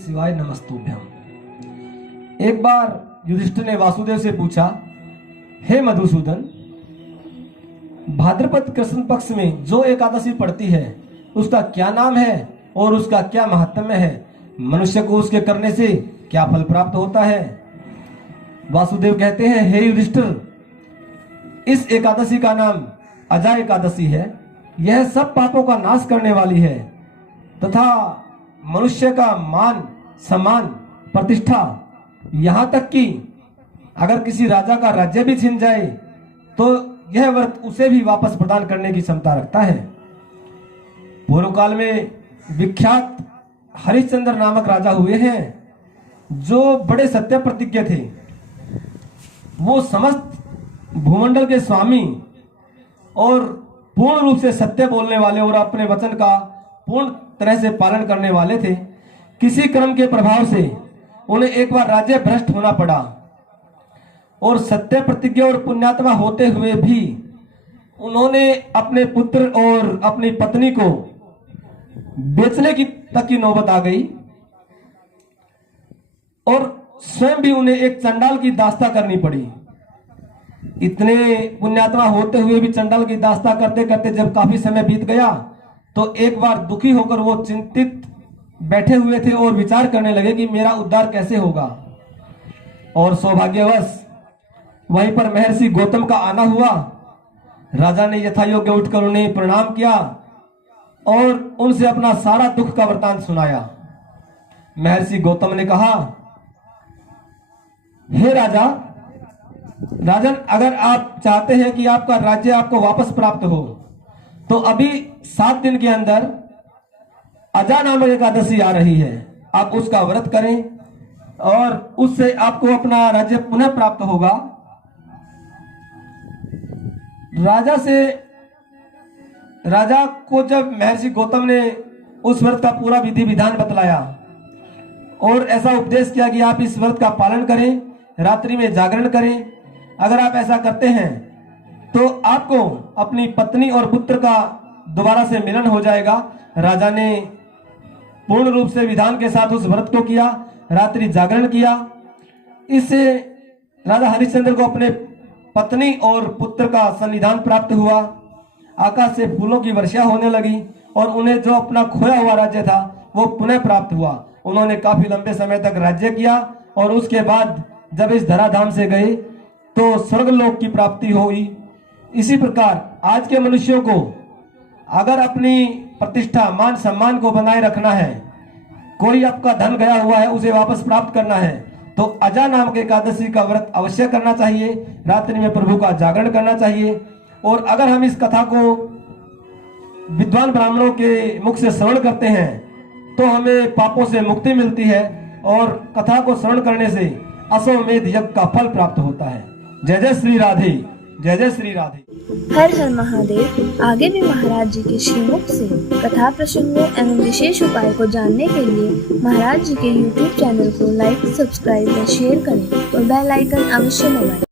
शिवाय नमस्तुभ्यम। एक बार युधिष्ठिर ने वासुदेव से पूछा, हे मधुसूदन, भाद्रपद कृष्ण पक्ष में जो एकादशी पड़ती है उसका क्या नाम है और उसका क्या महात्म्य है? मनुष्य को उसके करने से क्या फल प्राप्त होता है? वासुदेव कहते हैं, हे युधिष्ठिर, इस एकादशी का नाम अजा एकादशी है। यह सब पापों का नाश करने वाली है तथा मनुष्य का मान, सम्मान, प्रतिष्ठा, यहां तक कि अगर किसी राजा का राज्य भी छिन जाए तो यह व्रत उसे भी वापस प्रदान करने की क्षमता रखता है। पूर्व काल में विख्यात हरिश्चंद्र नामक राजा हुए हैं जो बड़े सत्य प्रतिज्ञ थे। वो समस्त भूमंडल के स्वामी और पूर्ण रूप से सत्य बोलने वाले और अपने वचन का पूर्ण तरह से पालन करने वाले थे। किसी क्रम के प्रभाव से उन्हें एक बार राज्य भ्रष्ट होना पड़ा और सत्य प्रतिज्ञा और पुण्यात्मा होते हुए भी उन्होंने अपने पुत्र और अपनी पत्नी को बेचने की तक की नौबत आ गई और स्वयं भी उन्हें एक चंडाल की दास्ता करनी पड़ी। इतने पुण्यात्मा होते हुए भी चंडाल की दास्ता करते करते जब काफी समय बीत गया तो एक बार दुखी होकर वो चिंतित बैठे हुए थे और विचार करने लगे कि मेरा उद्धार कैसे होगा। और सौभाग्यवश वहीं पर महर्षि गौतम का आना हुआ। राजा ने यथायोग्य उठकर उन्हें प्रणाम किया और उनसे अपना सारा दुख का वृतांत सुनाया। महर्षि गौतम ने कहा, हे राजा, राजन, अगर आप चाहते हैं कि आपका राज्य आपको वापस प्राप्त हो तो अभी 7 दिन के अंदर अजा नामक एकादशी आ रही है। आप उसका व्रत करें और उससे आपको अपना राज्य पुनः प्राप्त होगा। राजा को जब महर्षि गौतम ने उस व्रत का पूरा विधि विधान बतलाया और ऐसा उपदेश किया कि आप इस व्रत का पालन करें, रात्रि में जागरण करें, अगर आप ऐसा करते हैं तो आपको अपनी पत्नी और पुत्र का दोबारा से मिलन हो जाएगा। राजा ने पूर्ण रूप से विधान के साथ उस व्रत को किया, रात्रि जागरण किया। इससे राजा हरिश्चंद्र को अपने पत्नी और पुत्र का सन्निधान प्राप्त हुआ। आकाश से फूलों की वर्षा होने लगी और उन्हें जो अपना खोया हुआ राज्य था वो पुनः प्राप्त हुआ। उन्होंने काफी लंबे समय तक राज्य किया और उसके बाद जब इस धराधाम से गए तो स्वर्गलोक की प्राप्ति हुई। इसी प्रकार आज के मनुष्यों को अगर अपनी प्रतिष्ठा, मान, सम्मान को बनाए रखना है, कोई आपका धन गया हुआ है उसे वापस प्राप्त करना है तो अजा नामक एकादशी का व्रत अवश्य करना चाहिए। रात्रि में प्रभु का जागरण करना चाहिए। और अगर हम इस कथा को विद्वान ब्राह्मणों के मुख से श्रवण करते हैं तो हमें पापों से मुक्ति मिलती है और कथा को श्रवण करने से अश्वमेध यज्ञ का फल प्राप्त होता है। जय जय श्री राधे, जय जय श्री राधे। हर हर महादेव। आगे भी महाराज जी के श्रीमुख से कथा प्रसंगों एवं विशेष उपाय को जानने के लिए महाराज जी के YouTube चैनल को लाइक, सब्सक्राइब और शेयर करें और बेल आइकन अवश्य दबाएं।